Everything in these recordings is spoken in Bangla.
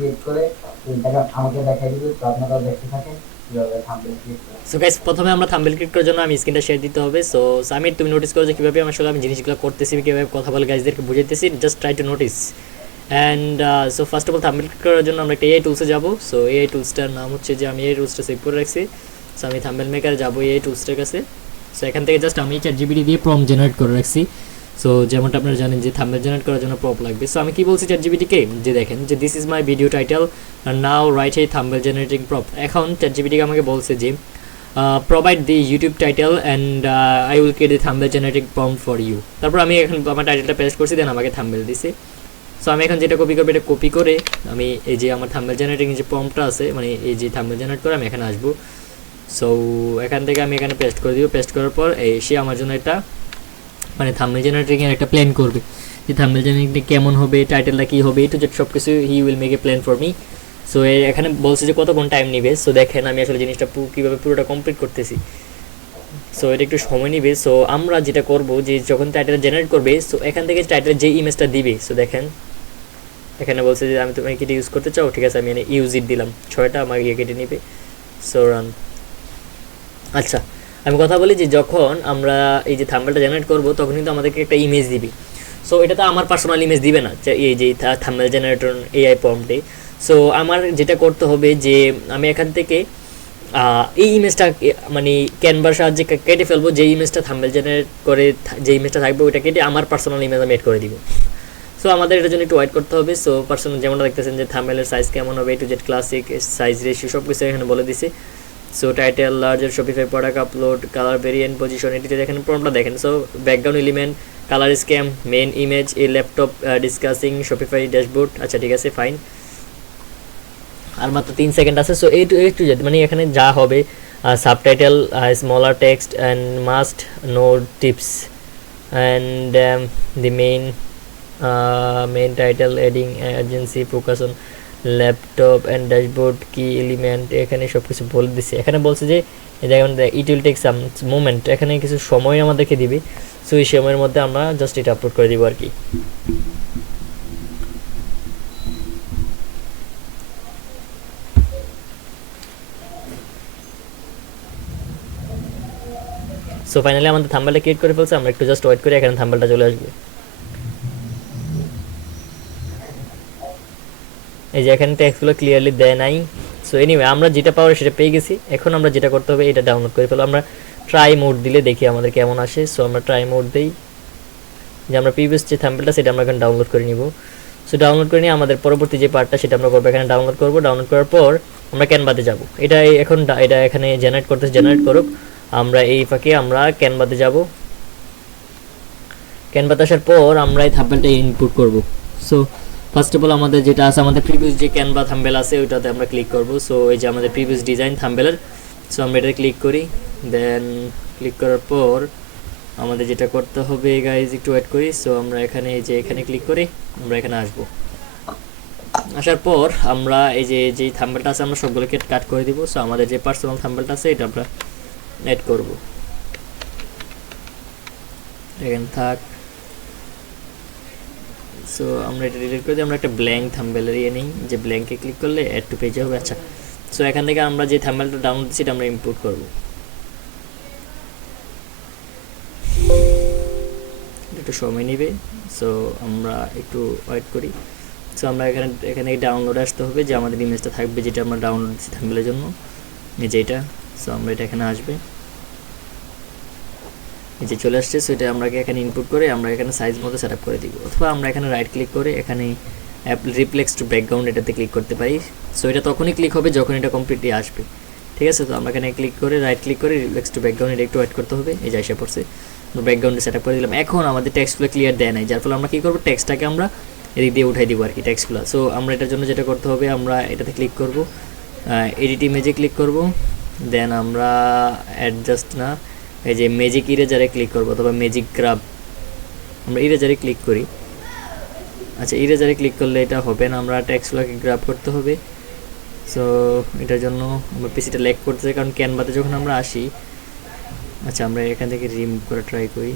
ক্রিয়েট করে দেখা আমাকে দেখাই দিবে, তো আপনারাও দেখতে থাকেন কিভাবে থাম্বনেল ক্রিয়েট করে। সো গাইস, প্রথমে আমরা থাম্বনেল ক্রিয়েট করার জন্য আমি স্ক্রিনটা শেয়ার দিতে হবে। সো সামির, তুমি নোটিস করো যে কীভাবে আসলে আমি জিনিসগুলো করতেছি, কীভাবে কথা বলে গাইজদেরকে বুঝাইতেছি, just try to notice. And so first of all thumbnail create করার জন্য আমরা একটা এআই টুলসে যাবো। সো এআই টুলসটার নাম হচ্ছে যে, আমি এই টুলসটা সেভ করে রাখছি। সো আমি থাম্বনেল মেকারে যাবো এআই টুলসটার কাছে। সো এখান থেকে জাস্ট আমি ChatGPT দিয়ে প্রম্পট জেনারেট করে রাখছি। সো যেমনটা আপনারা জানেন যে থাম্বনেল জেনারেট করার জন্য প্রম্পট লাগবে। সো আমি কি বলছি ChatGPT-কে, যে দেখেন যে this is my video title now write a thumbnail generating prompt. এখন ChatGPT আমাকে বলছে যে provide the YouTube title and I will create a thumbnail generating prompt for you। তারপর আমি এখন আমার টাইটেলটা পেস্ট করছি, দেন আমাকে থাম্বনেল দিছে। সো আমি এখন যেটা কপি করবো, এটা কপি করে আমি এই যে আমার থাম্বনেল জেনারেটিং যে প্রম্পটটা আছে, মানে এই যে থাম্বনেল জেনারেট করে আমি এখানে আসবো। সো এখান থেকে আমি এখানে পেস্ট করে দিব। পেস্ট করার পর সে আমার জন্য একটা মানে থাম্বনেল জেনারেটিংয়ের একটা প্ল্যান করবে, যে থাম্বনেল জেনারেটিং কেমন হবে, টাইটেলটা কী হবে, একটু যেটা সব কিছু he will make a plan for me. So এখানে বলছে যে কতক্ষণ টাইম নেবে। সো দেখেন আমি আসলে জিনিসটা কীভাবে পুরোটা কমপ্লিট করতেছি। সো এটা একটু সময় নেবে। সো আমরা যেটা করব, যে যখন টাইটেল জেনারেট করবে, সো এখান থেকে টাইটেল যে ইমেজটা দিবে, সো দেখেন এখানে বলছে যে আমি তুমি কেটে ইউজ করতে চাও, ঠিক আছে আমি এখানে ইউজ ইট দিলাম, 6টা আমার কেটে নিবে। So run. আচ্ছা, আমি কথা বলি যে যখন আমরা এই যে থাম্বনেলটা জেনারেট করব, তখন কিন্তু আমাদেরকে একটা ইমেজ দিবে। সো এটা তো আমার পার্সোনাল ইমেজ দিবে না, এই যে থাম্বনেল জেনারেটর এআই প্রম্পটে। সো আমার যেটা করতে হবে যে আমি এখান থেকে এই ইমেজটা মানে ক্যানভার সাহায্যে কেটে ফেলবো, যে ইমেজটা থাম্বনেল জেনারেট করে যে ইমেজটা থাকবে ওইটা কেটে আমার পার্সোনাল ইমেজ আমি এড করে দিব। সো আমাদের এটার জন্য একটু ওয়েট করতে হবে। সো পার্সোনাল যেমনটা দেখতেছেন যে থাম্বনেলের সাইজ কেমন হবে, টু জেড ক্লাসিক সাইজ রেশিও সব কিছু এখানে বলে দিছি। So title larger Shopify product upload colour variant position, এটিতে দেখেন প্রম্পটটা দেখেন। So background element colour scheme main image a laptop discussing Shopify dashboard. আচ্ছা ঠিক আছে, ফাইন। আর মাত্র 3 সেকেন্ড আছে। সো এই টু জেড মানে এখানে যা হবে, subtitle smaller text and must no tips and the main title editing agency focus on laptop and dashboard key element, এখানে সব কিছু বলে দিচ্ছে। এখানে বলছে যে যেমন it will take some moment, এখানে কিছু সময় আমাদেরকে দিবে। সো এই সময়ের মধ্যে আমরা জাস্ট এটা আপলোড করে দিব আর কি। সো ফাইনালি আমাদের থাম্বনেলটা ক্রিয়েট করে ফেলছে। আমরা একটু জাস্ট ওয়েট করি, এখানে থাম্বনেলটা চলে আসবে। এই যে এখানে টেক্সটগুলো ক্লিয়ারলি দেয় নাই। সো এনিওয়ে আমরা যেটা পাওয়ার সেটা পেয়ে গেছি। এখন আমরা যেটা করতে হবে, এটা ডাউনলোড করে ফেলো। আমরা ট্রাই মোড দিলে দেখি আমাদের কেমন আসে। সো আমরা ট্রাই মোড দিই, যে আমরা প্রিভিয়াস যে থাম্বনেলটা সেটা আমরা এখানে ডাউনলোড করে নিব। সো ডাউনলোড করে নিয়ে আমাদের পরবর্তী যে পার্টটা সেটা আমরা করবো, এখানে ডাউনলোড করবো। ডাউনলোড করার পর আমরা ক্যানভাতে যাব। এটা এখন এটা এখানে জেনারেট করতে জেনারেট করুক, আমরা এই ফাঁকে আমরা ক্যানভাতে যাব। ক্যানভাতে আসার পর আমরা এই থাম্বনেলটা ইনপুট করব। সো ফার্স্ট অফ অল আমাদের যেটা আছে, আমাদের প্রিভিয়াস যে ক্যানভা থাম্বনেল আছে ওইটাতে আমরা ক্লিক করব। সো এই যে আমাদের প্রিভিয়াস ডিজাইন থাম্বনেলের, সো আমরা এটা ক্লিক করি। দেন ক্লিক করার পর আমাদের যেটা করতে হবে গাইজ, একটু ওয়েট করি। সো আমরা এখানে এই যে এখানে ক্লিক করি, আমরা এখানে আসব। আসার পর আমরা এই যে যেই থাম্বনেলটা আছে আমরা সবগুলোকে কাট করে দিব। সো আমাদের যে পার্সোনাল থাম্বনেলটা আছে এটা আমরা অ্যাড করব, এখানে থাক। সো আমরা এটা ডিলিট করে দিই, আমরা একটা ব্ল্যাঙ্ক থাম্বনেল নিয়ে নিই, যে ব্ল্যাঙ্কে ক্লিক করলে অ্যাড টু পেজে হবে। আচ্ছা, সো এখান থেকে আমরা যে থাম্বনেলটা ডাউনলোড দিচ্ছি এটা আমরা ইম্পোর্ট করব। একটু সময় নেবে। সো আমরা একটু ওয়েট করি। সো আমরা এখানে ডাউনলোড আসতে হবে, যে আমাদের ইমেজটা থাকবে যেটা আমরা ডাউনলোড দিচ্ছি থাম্বনেলের জন্য, এই যে এটা। সো আমরা এটা এখানে আসবে, এই যে চলে আসছে। সো এটা আমরা এখানে ইনপুট করে আমরা এখানে সাইজ মতো সেট আপ করে দিব, অথবা আমরা এখানে রাইট ক্লিক করে এখানে রিপ্লেক্স টু ব্যাকগ্রাউন্ড এটাতে ক্লিক করতে পারি। সো এটা তখনই ক্লিক হবে যখন এটা কমপ্লিটলি আসবে, ঠিক আছে। তো আমরা এখানে ক্লিক করে রাইট ক্লিক করে রিপ্লেক্স টু ব্যাকগ্রাউন্ড এটা একটু ওয়েট করতে হবে। এই যে এসে পড়ছে, ব্যাকগ্রাউন্ডে সেট আপ করে দিলাম। এখন আমাদের টেক্সটগুলো ক্লিয়ার দেয় নাই, যার ফলে আমরা কী করবো, টেক্সটটাকে আমরা এদিক দিয়ে উঠাই দিব আর কি, টেক্সটগুলো। সো আমরা এটার জন্য যেটা করতে হবে, আমরা এটাতে ক্লিক করব, এডিট ইমেজে ক্লিক করব। দেন আমরা অ্যাডজাস্ট না, এই যে ম্যাজিক ইরেজারে ক্লিক করবো, অথবা ম্যাজিক গ্রাব, আমরা ইরেজারে ক্লিক করি। আচ্ছা, ইরেজারে ক্লিক করলে এটা হবে না, আমরা টেক্সটগুলোকে গ্রাব করতে হবে। সো এটার জন্য আমরা পিসিটা ল্যাগ করতে চাই, কারণ ক্যানভাতে যখন আমরা আসি, আচ্ছা আমরা এখান থেকে রিমুভ করে ট্রাই করি।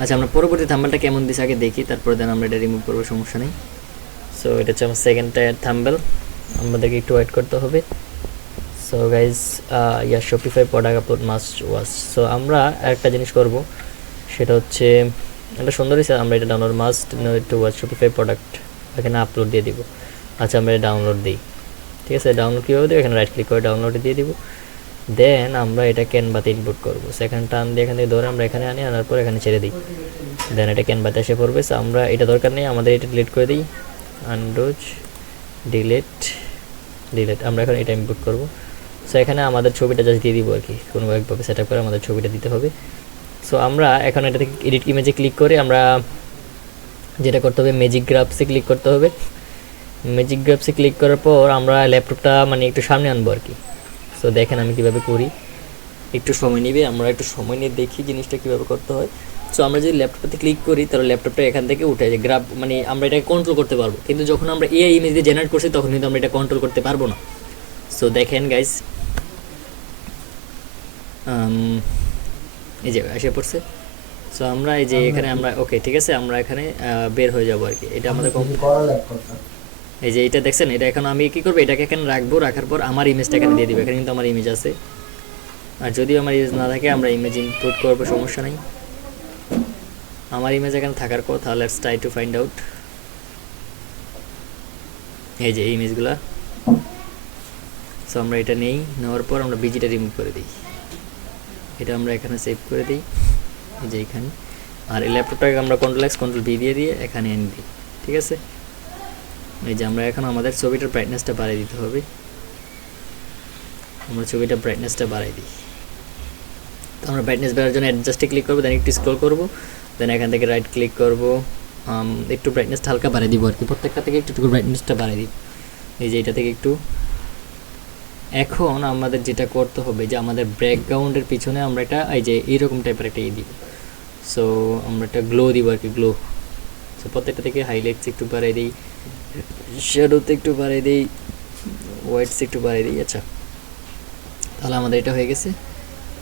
আচ্ছা, আমরা পরবর্তী থাম্বেলটা কেমন দিছে আগে দেখি, তারপরে দেন আমরা এটা রিমুভ করবো, সমস্যা নেই। সো এটা হচ্ছে আমার সেকেন্ড থাম্বেল, আমাদেরকে একটু ওয়েট করতে হবে। সো গাইজ ইয়ার Shopify product upload must watch. So আমরা একটা জিনিস করব, সেটা হচ্ছে এটা সুন্দর হিসেবে আমরা এটা download must to watch Shopify product, এখানে আপলোড দিয়ে দিব। আচ্ছা, আমরা এটা ডাউনলোড দিই, ঠিক আছে। ডাউনলোড কীভাবে দেবো, এখানে রাইট ক্লিক করে ডাউনলোডে দিয়ে দিব। দেন আমরা এটা ক্যানভাতে ইনপুট করবো। সো এখানে টান দিয়ে এখান থেকে ধরে আমরা এখানে আনার পর এখানে ছেড়ে দিই, দেন এটা ক্যানভাতে এসে পড়বে। সো আমরা এটা দরকার নেই, আমাদের এটা ডিলিট করে দিই, আনডোজ ডিলিট ডিলিট। আমরা এখন এটা ইনপুট করবো। সো এখানে আমাদের ছবিটা জাস্ট দিয়ে দিব আর কি, কোনো একভাবে সেট আপ করে আমাদের ছবিটা দিতে হবে। সো আমরা এখন এটা থেকে এডিট ইমেজে ক্লিক করে আমরা যেটা করতে হবে, ম্যাজিক গ্রাফসে ক্লিক করতে হবে। ম্যাজিক গ্রাফসে ক্লিক করার পর আমরা ল্যাপটপটা মানে একটু সামনে আনবো আর কি। সো দেখেন আমি কীভাবে করি, একটু সময় নিবে, আমরা একটু সময় নিয়ে দেখি জিনিসটা কীভাবে করতে হয়। সো আমরা যদি ল্যাপটপটাতে ক্লিক করি তাহলে ল্যাপটপটা এখান থেকে উঠে যায় গ্রাফ, মানে আমরা এটাকে কন্ট্রোল করতে পারবো। কিন্তু যখন আমরা এআই ইমেজ দিয়ে জেনারেট করছি তখন কিন্তু আমরা এটা কন্ট্রোল করতে পারবো না। সো দেখেন গাইস, এই যে এসে পড়ছে। সো আমরা এই যে এখানে আমরা ওকে, ঠিক আছে, আমরা এখানে বের হয়ে যাবো আর কি। এটা আমাদের এই যে এটা দেখছেন, এটা এখন আমি কী করবো, এটাকে এখানে রাখবো, রাখার পর আমার ইমেজটা এখানে দিয়ে দিব। এখানে কিন্তু আমার ইমেজ আছে, আর যদি আমার ইমেজ না থাকে আমরা ইমেজ ইনপুট করবো, সমস্যা নেই। আমার ইমেজ এখানে থাকার কথা, let's try to find out. এই যে এই ইমেজগুলা। সো আমরা এটা নেই, নেওয়ার পর আমরা বিজিটা রিমুভ করে দিই, এটা আমরা এখানে সেভ করে দিই, এই যে এইখানে। আর এই ল্যাপটপটাকে আমরা কন্ট্রোল এক্স কন্ট্রোল বি দিয়ে এখানে এনে দিই, ঠিক আছে। এই যে আমরা এখন আমাদের ছবিটার ব্রাইটনেসটা বাড়িয়ে দিতে হবে, আমরা ছবিটার ব্রাইটনেসটা বাড়াই দিই। তো আমরা ব্রাইটনেস বাড়ার জন্য অ্যাডজাস্টে ক্লিক করবো, দেন একটু স্ক্রল করবো, দেন এখান থেকে রাইট ক্লিক করবো, একটু ব্রাইটনেসটা হালকা বাড়িয়ে দিব আর কি, প্রত্যেকটা থেকে একটু ব্রাইটনেসটা বাড়িয়ে দিব। এই যে এটা থেকে একটু। এখন আমাদের যেটা করতে হবে যে আমাদের ব্যাকগ্রাউন্ডের পিছনে আমরা এটা এই যে এইরকম টাইপের একটা দিব। সো আমরা একটা গ্লো দিব আর কি, গ্লো। সো প্রত্যেকটা থেকে হাইলাইটস একটু বাড়িয়ে দিই, শ্যাডোতে একটু বাড়িয়ে দিই, হোয়াইটস একটু বাড়িয়ে দিই। আচ্ছা, তাহলে আমাদের এটা হয়ে গেছে।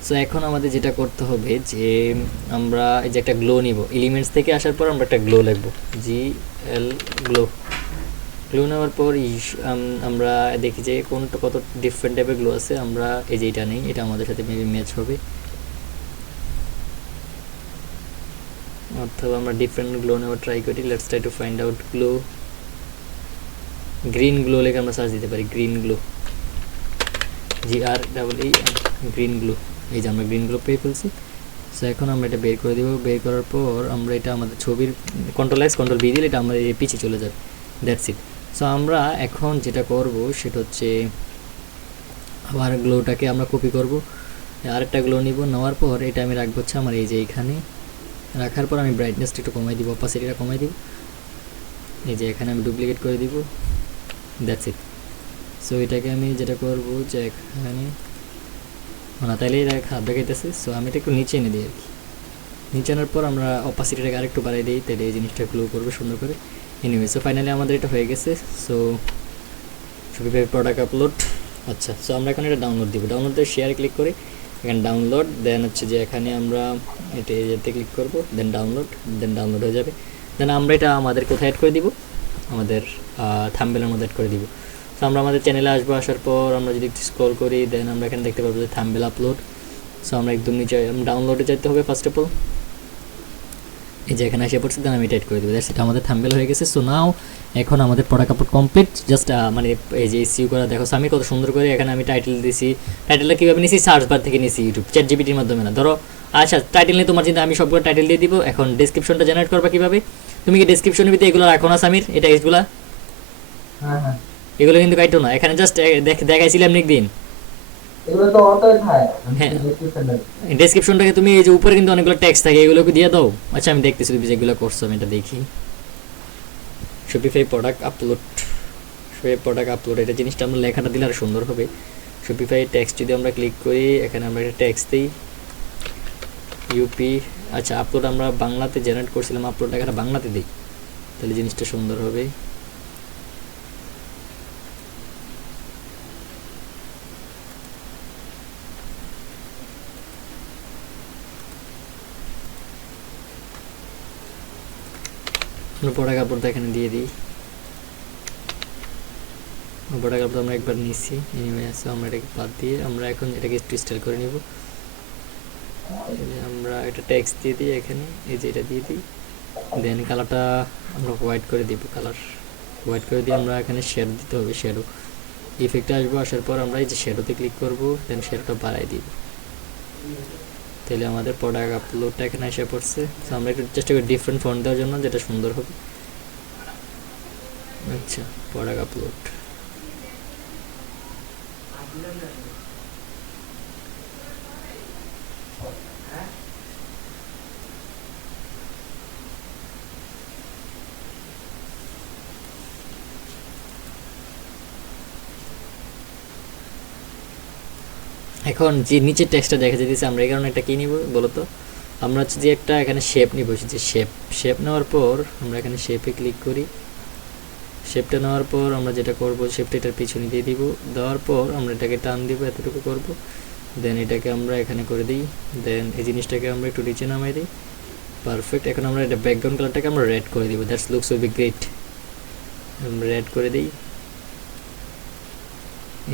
সো এখন আমাদের যেটা করতে হবে যে আমরা এই যে একটা গ্লো নিব, এলিমেন্টস থেকে আসার পর আমরা একটা গ্লো লিখবো, GL গ্লো। গ্লো নেওয়ার পর আমরা দেখি যে কোনটা কত ডিফারেন্ট টাইপের গ্লো আছে। আমরা এই যে এটা নেই, এটা আমাদের সাথে মেবি ম্যাচ হবে, অথবা আমরা ডিফারেন্ট গ্লো নেওয়ার ট্রাই করি। Let's try to find out glow. Green glow লেগে আমরা সার্চ দিতে পারি, green glow, GREE green glow. এই যে আমরা গ্রিন গ্লো পেয়ে ফেলছি। সো এখন আমরা এটা বের করে দেবো, বের করার পর আমরা এটা আমাদের ছবির কন্ট্রোল এক্স কন্ট্রোল বি দিলে এটা আমাদের পিছিয়ে চলে যাবে, দ্যাটস ইট। সো আমরা এখন যেটা করব সেটা হচ্ছে আবার গ্লোটাকে আমরা কপি করব, আরেকটা গ্লো নিব, নেওয়ার পর এটা আমি রাখবো হচ্ছে আমার এই যে এইখানে। রাখার পর আমি ব্রাইটনেসটা একটু কমাই দিব, অপাসিটিটা কমাই দিব, এই যে এখানে আমি ডুপ্লিকেট করে দিব, দ্যাটস ইট। সো এটাকে আমি যেটা করব যে এখানে না, তাইলে এটা খারাপ দেখাইতেছে। সো আমি এটা একটু নিচে এনে দিই আর কি। নিচে আনার পর আমরা অপাসিটিটাকে আরেকটু বাড়িয়ে দিই, তাহলে এই জিনিসটা গ্লো করবে সুন্দর করে। এনিওয়ে, সো ফাইনালি আমাদের এটা হয়ে গেছে। So Shopify product upload. আচ্ছা, সো আমরা এখন এটা ডাউনলোড দিব, ডাউনলোড দিয়ে শেয়ারে ক্লিক করি, এখানে ডাউনলোড, দেন হচ্ছে যে এখানে আমরা এটা এতে ক্লিক করব, দেন ডাউনলোড হয়ে যাবে। দেন আমরা এটা আমাদের কোথায় অ্যাড করে দিব, আমাদের থাম্বনেলের মধ্যে অ্যাড করে দিব। সো আমরা আমাদের চ্যানেলে আসবো, আসার পর আমরা যদি একটু স্ক্রল করি, দেন আমরা এখানে দেখতে পারবো যে থাম্বনেল আপলোড। সো আমরা একদম নিচে ডাউনলোডে যেতে হবে ফার্স্ট অফ অল, এই যে এখানে এসে পড়ছে, দেন আমি টাইট করে দেবো, সেটা আমাদের থাম্বনেল হয়ে গেছে। সো নাও এখন আমাদের প্রোডাক্ট আপলোড কমপ্লিট। জাস্ট মানে এই যে এসইউ করা দেখো, আমি কত সুন্দর করে এখানে আমি টাইটেল দিয়েছি। টাইটেলটা কীভাবে নিয়েছি, সার্চ বার থেকে নিয়েছি, ইউটিউব ChatGPT-র মাধ্যমে না। ধরো আচ্ছা, টাইটেল নিয়ে তোমার চিন্তা, আমি সবগুলো টাইটেল দিয়ে দিব। এখন ডেসক্রিপশনটা জেনারেট করবা কীভাবে, তুমি কি ডেসক্রিপশনের ভিতরে এগুলো রাখো না সামির, এটা এগুলো এগুলো কিন্তু কাইটো না, এখানে জাস্ট দেখাইছিলাম একদিন। এগুলো তো অটোই থাকে, হ্যাঁ, ডেসক্রিপশনে ডেসক্রিপশনটাকে তুমি এই যে উপরে কিন্তু অনেকগুলো টেক্সট থাকে, এগুলোকে দিয়ে দাও। আচ্ছা, আমি দেখতেছি তুমি যেগুলো করছো, আমি এটা দেখি। Shopify product upload, Shopify product upload, এটা জিনিসটা আমরা লেখাটা দিলে আর সুন্দর হবে। শপিফাই টেক্সট যদি আমরা ক্লিক করি, এখানে আমরা একটা টেক্সট দিই, ইউপি। আচ্ছা, আপলোড আমরা বাংলাতে জেনারেট করছিলাম, আপলোডটা এখানে বাংলাতে দিই, তাহলে জিনিসটা সুন্দর হবে। আমরা পড়া কাপড়টা এখানে দিয়ে দিই। পড়া কাপড় আমরা একবার নিচ্ছি, এনিওয়ে আছে, আমরা এটাকে বাদ দিয়ে আমরা এখন এটাকে একটু স্টাইল করে নিব। আমরা এটা টেক্সট দিয়ে দিই এখানে, এই যে এটা দিয়ে দিই, দেন কালারটা আমরা হোয়াইট করে দিব। কালার হোয়াইট করে দিয়ে আমরা এখানে শ্যাডো দিতে হবে, শ্যাডো ইফেক্টে আসবো। আসার পর আমরা এই যে শ্যাডোতে ক্লিক করব, দেন শ্যাডোটা বাড়াই দিব। তাহলে আমাদের প্রোডাক্ট আপলোডটা এখানে এসে পড়ছে। তো আমরা একটু চেষ্টা করি ডিফারেন্ট ফন্ট দেওয়ার জন্য, যেটা সুন্দর হবে। আচ্ছা, প্রোডাক্ট আপলোড এখন যে নিচের টেক্সটটা দেখা যেতেছে, আমরা এই কারণে এটা কি নিব বলো তো? আমরা হচ্ছে যে একটা এখানে শেপ নিব, যে শেপ নেওয়ার পর আমরা এখানে শেপে ক্লিক করি। শেপটা নেওয়ার পর আমরা যেটা করব, শেপটা এটার পিছনে দিয়ে দিব, দেওয়ার পর আমরা এটাকে টান দিব, এতটুকু করব। দেন এটাকে আমরা এখানে করে দিই, দেন এই জিনিসটাকে আমরা একটু নিচে নামাই দিই। পারফেক্ট। এখন আমরা এটা ব্যাকগ্রাউন্ড কালারটাকে আমরা রেড করে দিব, that's looks will be great. আমরা রেড করে দিই।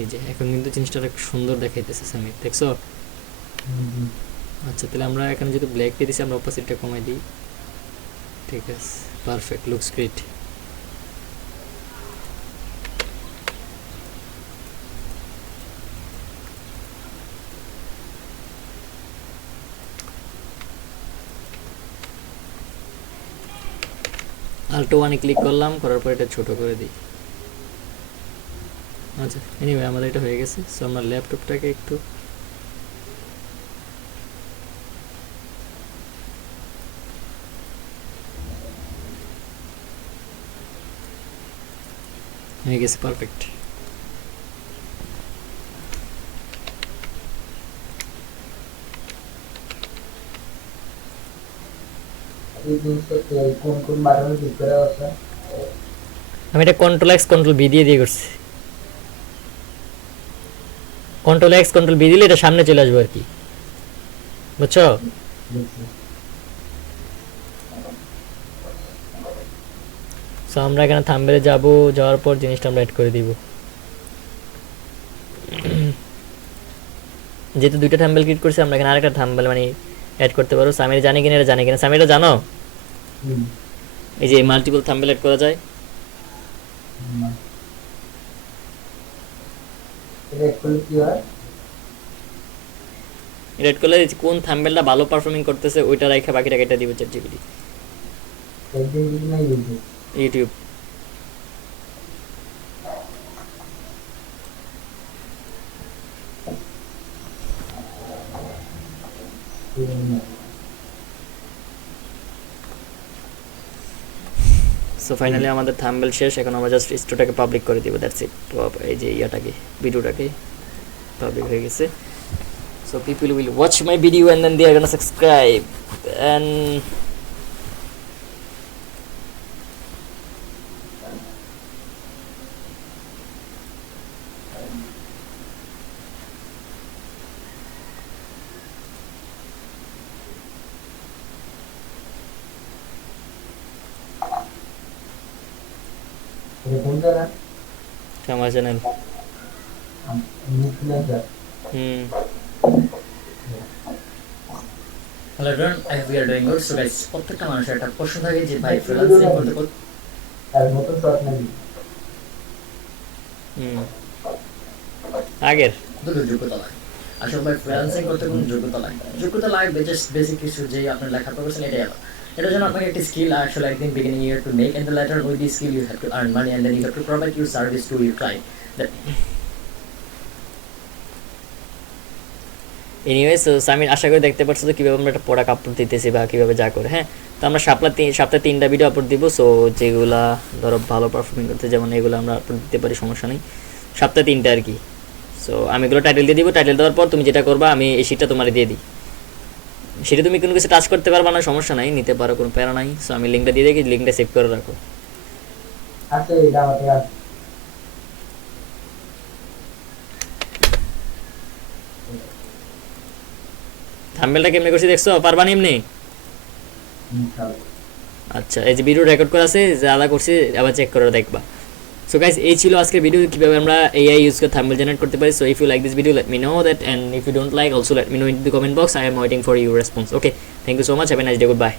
এই যে এখন কিন্তু জিনিসটা সুন্দর দেখাইতেছে সামির, দেখছো? আচ্ছা, তাহলে আমরা এখানে যেহেতু ব্ল্যাক দিয়ে দিছি, আমরা অপাসিটিটা কমাই দিই। ঠিক আছে, পারফেক্ট, লুকস গ্রেট। আল্টো ওয়ানে ক্লিক করলাম, করার পর এটা ছোট করে দিই। আচ্ছা, এনিওয়ে আমাদের এটা হয়ে গেছে। সো আমরা ল্যাপটপটাকে একটু হয়ে গেছে, পারফেক্ট। এই জিনিসটা কোন কোন বাটনে ক্লিক করা আছে? আমি এটা কন্ট্রোল এক্স কন্ট্রোল বি দিয়ে করছি। কন্ট্রোল এক্স কন্ট্রোল বি দিলে এটা সামনে চলে আসবে আর কি, বুঝছো? সো আমরা এখানে থাম্বনেলে যাব, যাওয়ার পর জিনিসটা আমরা অ্যাড করে দিব। যেহেতু দুইটা থাম্বনেল ক্রিয়েট করছি, আমরা এখানে আরেকটা থাম্বনেল মানে অ্যাড করতে পারবো। সামির জানে কিনা এটা, জানে কিনা সামিরা জানো? এই যে মাল্টিপল থাম্বনেল অ্যাড করা যায়। এটা করলে কি হয়? এটা অ্যাড করলে কোন থাম্বনেলটা ভালো পারফর্মিং করতেছে ওইটা রাখা বাকিটা কেটে দিব চ্যাটজিপিটি। ইউটিউব। সো ফাইনালি আমাদের থাম্বনেল শেষ। এখন আমরা জাস্ট স্টোরটাকে পাবলিক করে দিব, দ্যাটস ইট। এই যে ইয়াটাকে, ভিডিওটাকে পাবলিক হয়ে গেছে। So people will watch my video and then they are gonna subscribe and আমার channel. Hello everyone, I hope you are doing good. So guys, প্রত্যেকটা মানুষের একটা প্রশ্ন থাকে যে ভাই ফ্রিল্যান্সিং করতে করতে আগের দুটো যোগ্যতা লাগে। আসলে ভাই ফ্রিল্যান্সিং করতে কোনো যোগ্যতা লাগে, যোগ্যতা লাগবে জাস্ট বেসিক কিছু, যে আপনার লেখাপড়া করছেন এটাই আলাদা। এটার জন্য আপনাকে একটা স্কিল আসলে একদিন beginning you have to make, and later with this skill you have to earn money, and then you have to provide your service to your client. Anyway, so Samir আশা করি দেখতে পাচ্ছ তো কীভাবে আমরা একটা প্রোডাক্ট আপলোড দিতেছি বা কীভাবে যা করে। হ্যাঁ, তো আমরা সপ্তাহে 3টা ভিডিও আপলোড দিব। সো যেগুলা ধরো ভালো পারফর্মিং করতে, যেমন এগুলো আমরা আপলোড দিতে পারি, সমস্যা নেই। সপ্তাহে 3টা আর কি। সো আমি এগুলো টাইটেল দিয়ে দিব, টাইটেল দেওয়ার পর তুমি যেটা করবা, আমি এই শিটটা তোমার দিয়ে দিই। সেটা তুমি কোনো কিছু টাচ করতে পারবা না, সমস্যা নাই, নিতে পারো, কোনো প্যারা নাই। সো আমি লিঙ্কটা দিয়ে দেখি, লিঙ্কটা সেভ করে রাখো। আচ্ছা, এটা আমাকে থাম্বনেলটা কেমনে করছি দেখছো? পারবা না এমনি? আচ্ছা এই যে ভিডিও রেকর্ড করা আছে, যা করছি আবার চেক করে দেখবা। সো গাইস এই ছিল আজকের ভিডিও, কিভাবে আমরা এআই ইউজ করে থাম্বনেল জেনারেট করতে পারি। So if you like this video let me know that, and if you don't like also let me know in the comment box. I am waiting for your response. Okay, thank you so much, have a nice day, good by.